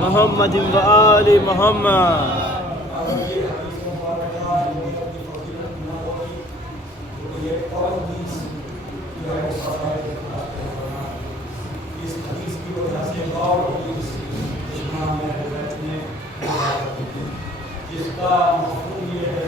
محمد و آل محمد. جس کا مفہوم یہ ہے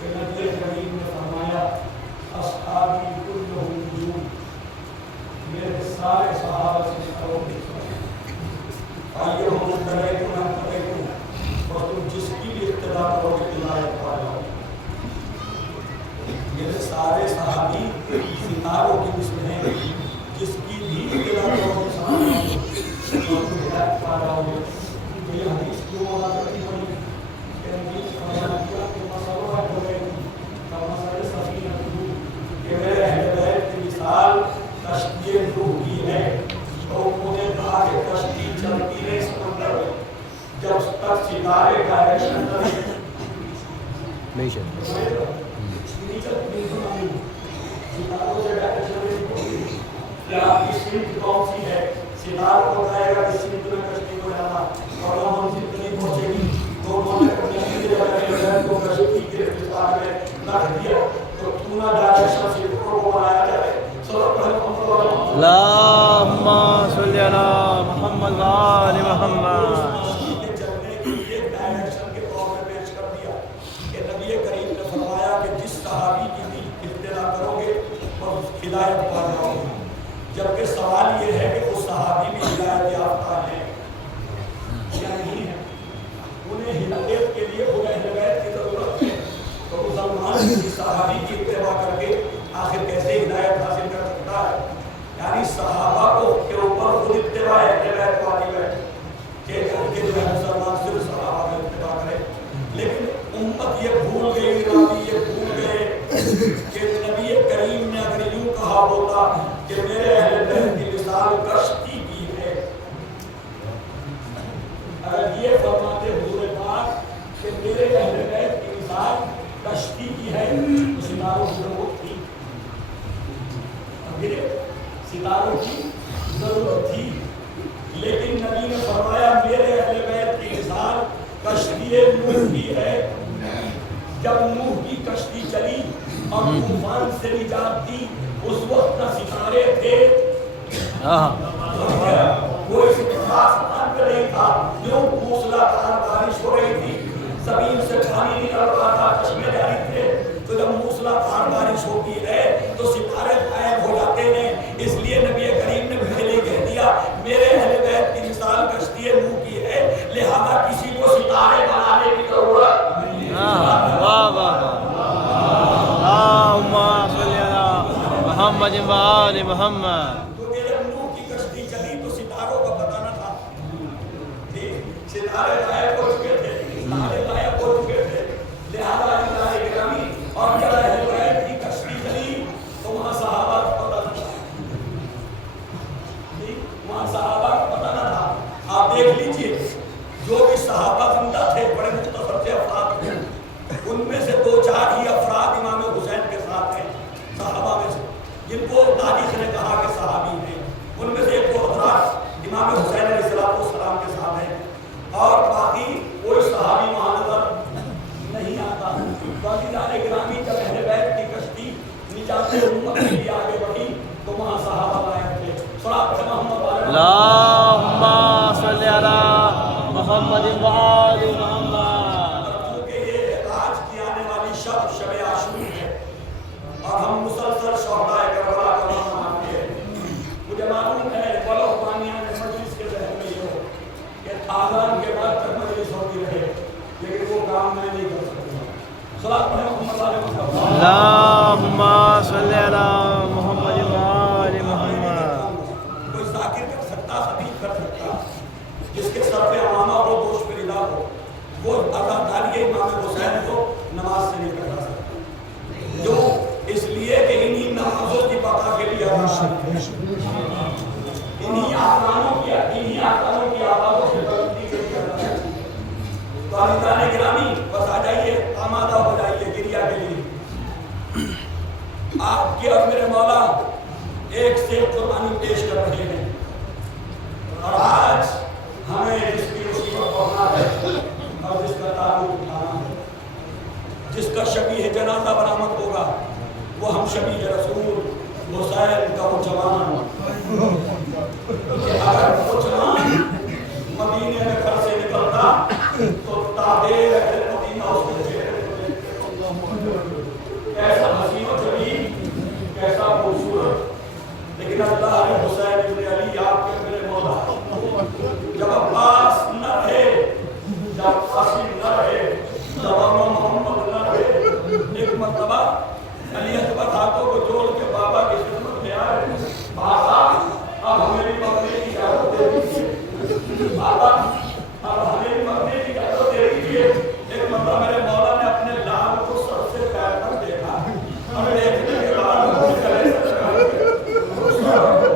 کہ نبی کریم نے فرمایا اصحابی کلہم نجوم، میرے سارے صحابہ ستاروں کے ایہم تبعتم من تبعتم، اور تم جس کی بھی اقتداء کرو گے ہدایت پا جاؤ گے. میرے سارے صحابی ستاروں کی مثل ہیں، جس کی بھی اقتداء کرو گے ہدایت پا جاؤ گے. یہ حدیث کیوں مولا کرتی پڑی کہ میرے اہل بیت کی مثال کشتی نوح کی ہے. تو انہیں کہا کہ کشتی چلتی رہے سمندر میں جب تک ستارے ڈائریکشن کریں. ستاروں سے ڈائریکشن کیا آپ کی سمت کون سی ہے؟ ستاروں کو کہے گا کہ سمت میں کشتی کو جانا اور وہ منزل نہیں پہنچے گی. تو انہوں نے اپنی کو کشتی کے اتفاق میں رکھ دیا تو کیوں نہ ڈائریکشن ستاروں کو بنایا جائے. اللہم صلی علی محمد و آل محمد. چلنے کی یہ ڈائریکشن کے طور میں پیش کر دیا کہ نبی کریم نے فرمایا کہ جس صحابی کی بھی ابتدا کرو گے اور ہدایت پا جاؤ گے. جبکہ سوال یہ ہے کہ وہ صحابی بھی ہدایت یافتہ ہیں یا نہیں ہے؟ انہیں ہدایت کے لیے انہیں اہل بیت کی ضرورت ہے. تو مسلمان کسی صحابی کی اتباع کر کے آخر کیسے ہدایت حاصل کر سکتا ہے؟ یعنی صحابہ کو کے اوپر خود اتباع اہل بیت واجب ہے کہ جو ہے مسلمان صرف صحابہ کی اتباع کرے. لیکن امت یہ بھول گئی، نبی یہ بھول گئے کہ نبی کریم نے اگر یوں کہا ہوتا کہ میرے اہل بیت کی مثال کشتی کی ہے، اگر یہ فرماتے حضور پاک کہ میرے اہل بیت کی مثال کشتی کی ہے تو ستاروں کی ضرورت تھی. ستاروں کی ضرورت تھی. لیکن نبی نے فرمایا میرے اہل بیت کی مثال کشتی نوح کی ہے. جب نوح کی کشتی چلی اور طوفان سے نجات دی اس وقت نہ ستارے تھے، کوئی آسمان پہ نہیں تھا، یوں موسلادھار بارش ہو رہی تھی، زمین سے پانی نکل رہا تھا، چشمے جاری تھے. تو جب موسلادھار بارش ہوتی ہے تو ستارے غائب ہو جاتے ہیں. اس لیے نبی کریم نے پہلے کہہ دیا میرے اہل بیت کی مثال کشتی نوح کی ہے، لہذا کسی کو ستارے بنانے کی ضرورت نہیں ہے. اللہم صلی علی محمد و آل محمد. کیونکہ جب نوح کی کشتی چلی تو ستاروں کا بتانا تھا. ستارے غائب ہو چکے تھے، ستارے غائب ہو چکے تھے. لہذا اللہ اکرامی اور جب اہل بیت کی کشتی چلی تو وہاں صحابہ کا پتہ چلا. انہی آسانوں کی آوازوں سے بلندی کے لیے اللہ ہے۔ تو عزیزان گرامی بس آ جائیے، آمادہ ہو جائیے گریا کے لیے۔ آپ کے اور میرے مولا ایک سے قربانی پیش کر رہے ہیں، اور آج ہمیں جس کی مصیبت پڑھنا ہے اور جس کا تعلق اٹھانا ہے، جس کا شبیہ جنازہ برآمد ہوگا، وہ ہم شبیہ رسول حسین کا وہ جوان، کہ اگر وہ جوان مدینے میں گھر سے نکلتا تو تابعین اہل مدینہ اس کے چہرے کو دیکھتے تو کیسا حسین و جمیل، کیسا خوبصورت۔ لیکن اللہ نے حسین ابن علی آپ کے میرے مولا جب عباس نہ رہے، جب قاسم نہ رہے، جب محمد نہ رہے، ایک مرتبہ علی اکبر ہاتھوں کو جوڑ کے بابا کی خدمت میں آئے، بابا اب ہمیں بھی مرنے کی اجازت دے دیجیے، بابا اب ہمیں بھی مرنے کی اجازت دے دیجیے۔ ایک مرتبہ میرے مولا نے اپنے لال کو سر سے پیر تک دیکھا، اور دیکھنے کے بعد اپنے گلے سے لگا کے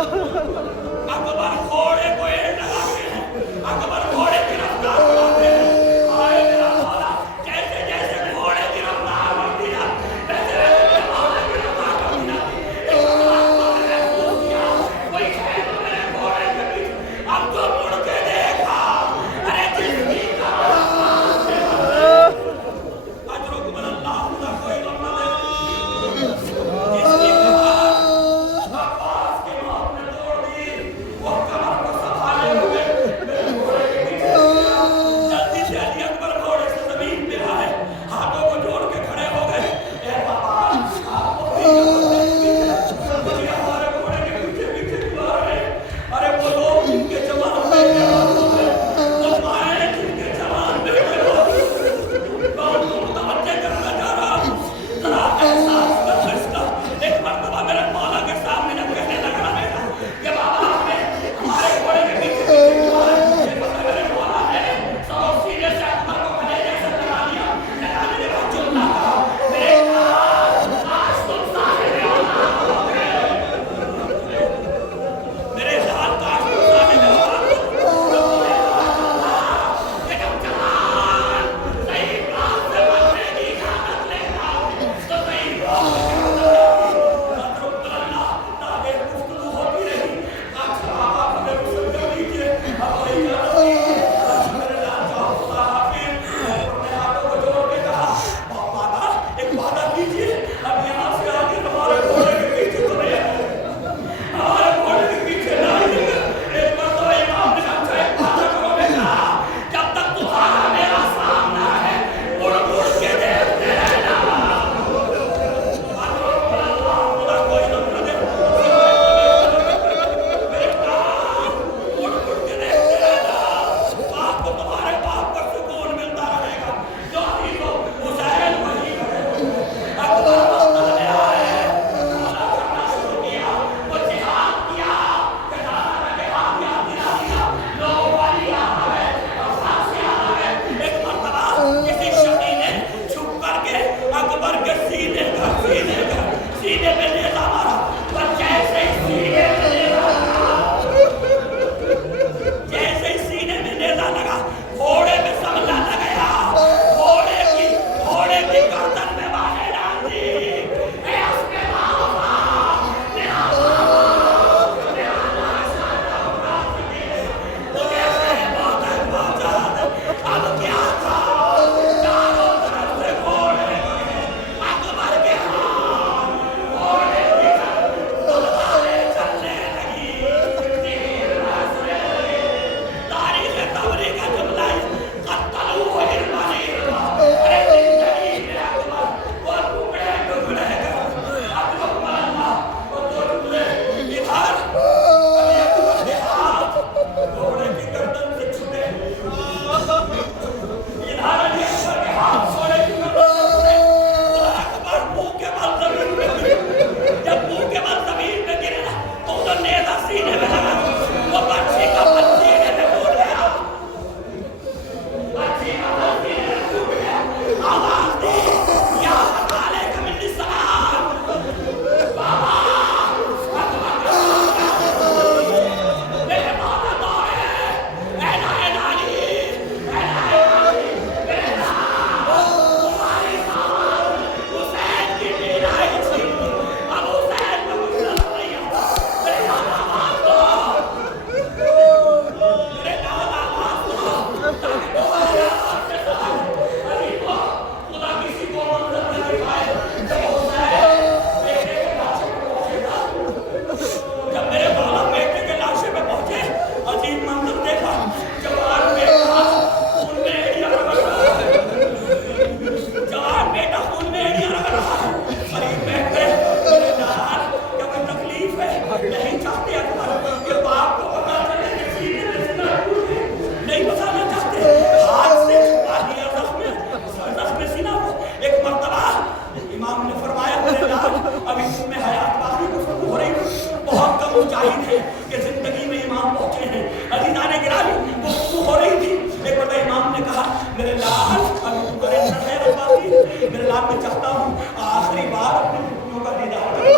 اکبر گھوڑے کو ایڑ لگاتے ہیں، اکبر گھوڑے کی رفتار بڑھاتے ہیں۔ آئے میرا مولا، جیسے جیسے گھوڑے کی رفتار بڑھتی جاتی ہے، ویسے ویسے میرے مولا کی رفتار بڑھتی جاتی ہے۔ ایک مرتبہ میں نے محسوس کیا کوئی ہے تو میرے گھوڑے کے پیچھے، اب تو مڑ کے دیکھا، ارے جس کی اجرکم اللہ کا کوئی غم نہ دے، جس کی عباس کی موت نے توڑ دی، وہ کمر کو سنبھالے ہوئے میرے گھوڑے کے پیچھے گیا۔ جلدی سے علی اکبر گھوڑے سے زمین پہ آئے، ہاتھوں کو جوڑ کے کھڑے ہو گئے۔ اے بابا، آپ کو بھی مجھے ہمارے گھوڑے کے پیچھے پیچھے کیوں آ رہے ہیں؟ ارے وہ لوگ جن کے جوان بیٹے ہاتھوں میں، وہ مائیں جن کے جوان بیٹے ہاتھوں میں، میں ان کو متوجہ کرنا چاہ رہا ہوں۔ ذرا احساس کر لو اس کا۔ ایک مرتبہ میرے مولا کے سامنے جب کہنے لگا بیٹا کہ بابا آپ نے ہمارے گھوڑے کے پیچھے پیچھے کیوں آئے؟ یہ پتہ میرے مولا ہے سو سینے سے اکبر کو کلیجے سے لگا دیا، لگانے کے بعد چلنا کہا میرے لال آج تم صاحب اولاد ہو گئے، میرے لال کاش تم صاحب اولاد ہو گئے۔ کہ جب جوان صحیح بات سے بننے کی عادت لیتا تو صحیح بات سے گفتگو ہوتی رہی۔ اچھا آپ ہمیں غسل کر دیجیے، اب وہی جانا اچھا میرے لال کا خدا حافظ۔ اپنے ہاتھوں کو جوڑ کے کہا بابا ایک وعدہ کیجیے، اب یہاں سے آگے ہمارے گھوڑے کے پیچھے تو نہیں آئے، ہمارے گھوڑے کے پیچھے نہ آئیے گا۔ ایک مرتبہ امام نے اچھا ایک وعدہ کرو بیٹا، جب تک تمہارا میرا سامنا ہے مڑ مڑ کے دیکھتے رہنا۔ خدا کوئی غم نہ دے، بیٹا مڑ مڑ کے دیکھتے رہنا، آپ کو تمہارے باپ پر سکون ملتا رہے گا۔ جو علی کو حسین وہی کھڑے ہوئے، اکبر مسجد میں آئے، مولا کرنا شروع کیا، وہ جہاد کیا، کٹانا لگے ہاتھ یاد دلا دیا، لوگ والی آ گئے، عباس سے آ گئے۔ ایک مرتبہ کسی شقی نے چھپ کر کے اکبر کے سینے پہ نیزہ مارا، پر جیسے ہی سینے پہ نیزہ لگا، جیسے ہی سینے میں نیزہ لگا گھوڑے میں سمجھا لگ گیا، گھوڑے کی گردن میں باہیں ڈال دی۔ اے اسب بابا، میرا مجھے سے بہت بہت اب کیا تھا؟ چاروں طرف سے گھوڑے اکبر کے ہاتھ، گھوڑے کی تلواریں چلنے لگی، تیر ہنسنے لگے۔ تاریخ طبری کا جملہ ہے قتلوا حربا حربا، ارے زندگی میں اکبر وہ ٹکڑے ٹکڑے کر اکبر اللہ وہ دو ٹکڑے ادھر علی اکبر کے ہاتھ گھوڑے کی گردن سے چھٹے، ادھر علی اکبر کے ہاتھ گھوڑے کی گردن سے چھٹے، اور اکبر منہ کے بل زمین پہ گرے۔ جب منہ کے بل زمین پہ گرے نا تو ادھر نیزہ سینے میں لگا، وہ بچی کا بل سینے میں ٹوٹ گیا، بچی کا بل سینے میں ٹوٹ گیا۔ آواز دی یا علیک من السلام، بابا اکبر کا میرے مولا تو ہے، اے نائن علی، اے نائن علی، میرے نام تمہاری سان حسین کی بینائی تھی، اب حسین میں کچھ نظر نہیں آتا، میرے نام آواز دو، میرے نام آواز دو، تاکہ تمہاری آواز کے ساتھ علی کو خدا کسی کو منظر نہ دکھائے۔ جب حسین بیٹے کے لاشے پہ پہنچے گا، جب میرے مولا بیٹے کے لاشے پہ پہنچے، عجیب منظر دیکھا، جوان بیٹا خون میں ایڑیاں رگڑ رہا ہے، جوان بیٹا خون میں ایڑیاں رگڑ رہا ہے۔ قریب بیٹھ گئے، میرے لال کیا کوئی تکلیف ہے؟ نہیں چاہتے اکبر کہ باپ کو پتا چلے کہ سینے میں زندہ ٹوٹ گئے، نہیں بتانا چاہتے، ہاتھ سے چھپا دیا زخم سینہ کو۔ ایک مرتبہ امام نے فرمایا میرے لال ابھی تم میں حیات باقی گفتگو ہو رہی ہے، بہت کم مجاہد ہیں کہ زندگی میں امام پہنچے ہیں، عزیزان گرامی گفتگو ہو رہی تھی۔ ایک مرتبہ امام نے کہا میرے لال ابھی تمہارے اندر حیرت باقی ہے، میرے لال میں چاہتا ہوں آخری بار اپنی پتنیوں کا دیدار کرو۔